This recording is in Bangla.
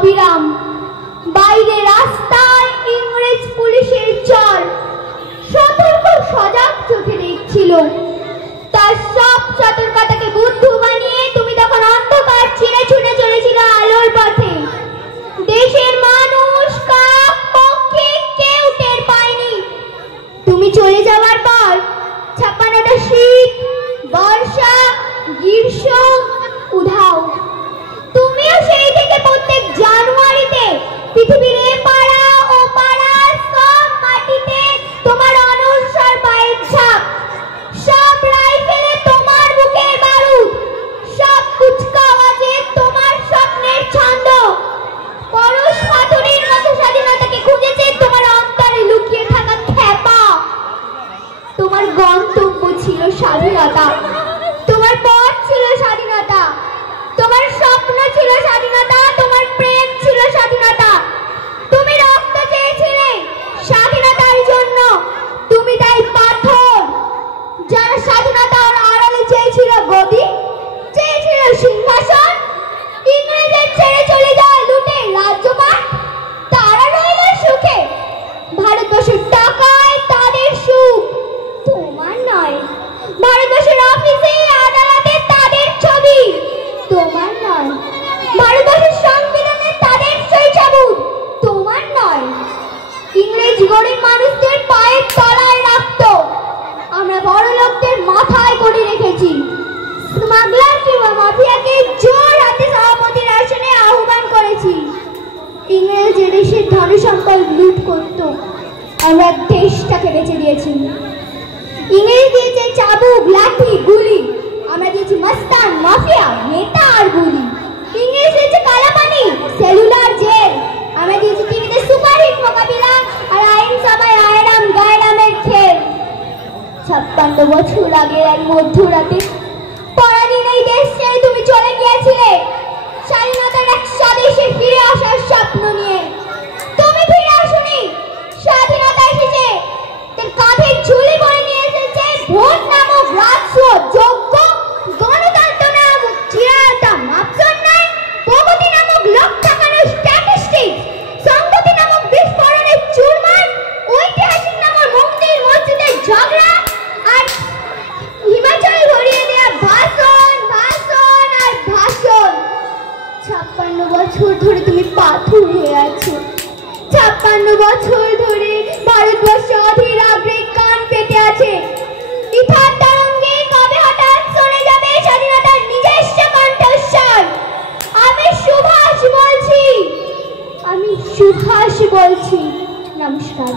অবিরাম। বাইরে রাস্তায় ইংরেজ পুলিশের চর সতর্ক সজাগ চোখে দেখছিল। তার সব সতর্কতাকে বুদ্ধ বানিয়ে তুমি তখন অন্ধকার ছিঁড়ে ছুটে চলেছিল আলোর পথে। দেশের মানুষ কাক পক্ষে কেউ টের পায়নি। তুমি চলে যাওয়ার পর 56টা শীত, বর্ষা, গ্রীষ্ম, উধাও। তুমিও সেই থেকে প্রত্যেক জানুয়ারিতে পৃথিবীর এপাড়া ও পাড়ার সব মাটিতে তোমার অনশ্বর পায়ের ছাপ, সব রাইফেলে তোমার বুকের বারুদ, সব কুচকা আওয়াজে তোমার স্বপ্নের ছন্দ। পরশ পাথরের মতো স্বাধীনতাকে খুঁজেছে তোমার অন্তরে লুকিয়ে থাকা খ্যাপা। তোমার গন্তব্য ছিল স্বাধীনতা, তোমার পথ ছিল স্বাধীনতা, তোমার স্বপ্ন ছিল স্বাধীনতা, তোমার প্রেম ছিল স্বাধীনতা। তুমি রক্ত চেয়েছিলে স্বাধীনতার জন্য, তুমি তাই পাথর। যারা স্বাধীনতার আড়ালে চেয়েছিল গদি, চেয়েছিল সিংহাসন, ইংরেজের ছেড়ে চলে যায় লুটের রাজ্যপাট, তারা রইল সুখে। ভারতবর্ষের টাকায় তাদের সুখ, তোমার নয়। ভারতবর্ষের অফিসে আদালতে তাদের ছবি, তোমার নয়। ভারতবর্ষের সংবিধানে তাদের শৈশবুদ, তোমার নয়। ইংরেজ গরিব মানুষদের পায়ের তলায় রাখত, আমরা বড় লোকদের মাথায় করে রেখেছি। স্মাগলার কিংবা মাফিয়াকে জোর হাতে সভাপতির আসনে আহ্বান করেছি। ইংরেজ দেশের ধন সম্পদ লুট করত, আমরা দেশটাকে বেঁচে দিয়েছি। ইংরেজ দিয়েছে চাবুক, লাঠি, গুলি, আমরা দিয়েছি মস্তান, মাফিয়া, নেতা আর গুলি। ইংরেজ দিয়েছে কালাপানি, সেলুলার জেল, আমরা দিয়েছি টিভিতে সুপারহিট মোকাবিলা আর আইন সভায় আয়রাম গায়রামের খেল। 56 বছর আগের এক মধ্যরাতে পরাধীন এই দেশ ছেড়ে তুমি চলে গিয়েছিলে স্বাধীনতার এক স্বদেশে ফিরে আসার স্বপ্ন নিয়ে। তুমি ফিরে আসোনি, স্বাধীনতা এসেছে তার কাঁধে ঝুলি করে নিয়ে এসেছে ভোট নামক রাজস্ব যোগ্য, গণতন্ত্র নামক চিরায়তা মাপজন্যায়, প্রগতি নামক লোক ঠকানোর স্ট্যাটিস্টিক, সংগতি নামক বিস্ফোরণের চুরমার, ঐতিহাসিক নামক মন্দির মসজিদের ঝগড়া, আর হিমাচল ভরিয়ে দেওয়া ভাষণ ভাষণ আর ভাষণ। 56 বছর ধরে তুমি পাথর হয়ে আছো। 56 বছর ধরে ভারতবর্ষ অধীর আগ্রহে কান পেতে আছে। ইথার তরঙ্গে কবে হঠাৎ শোনা যাবে স্বাধীনতার নিজস্ব কণ্ঠস্বর। আমি সুভাষ বলছি, নমস্কার।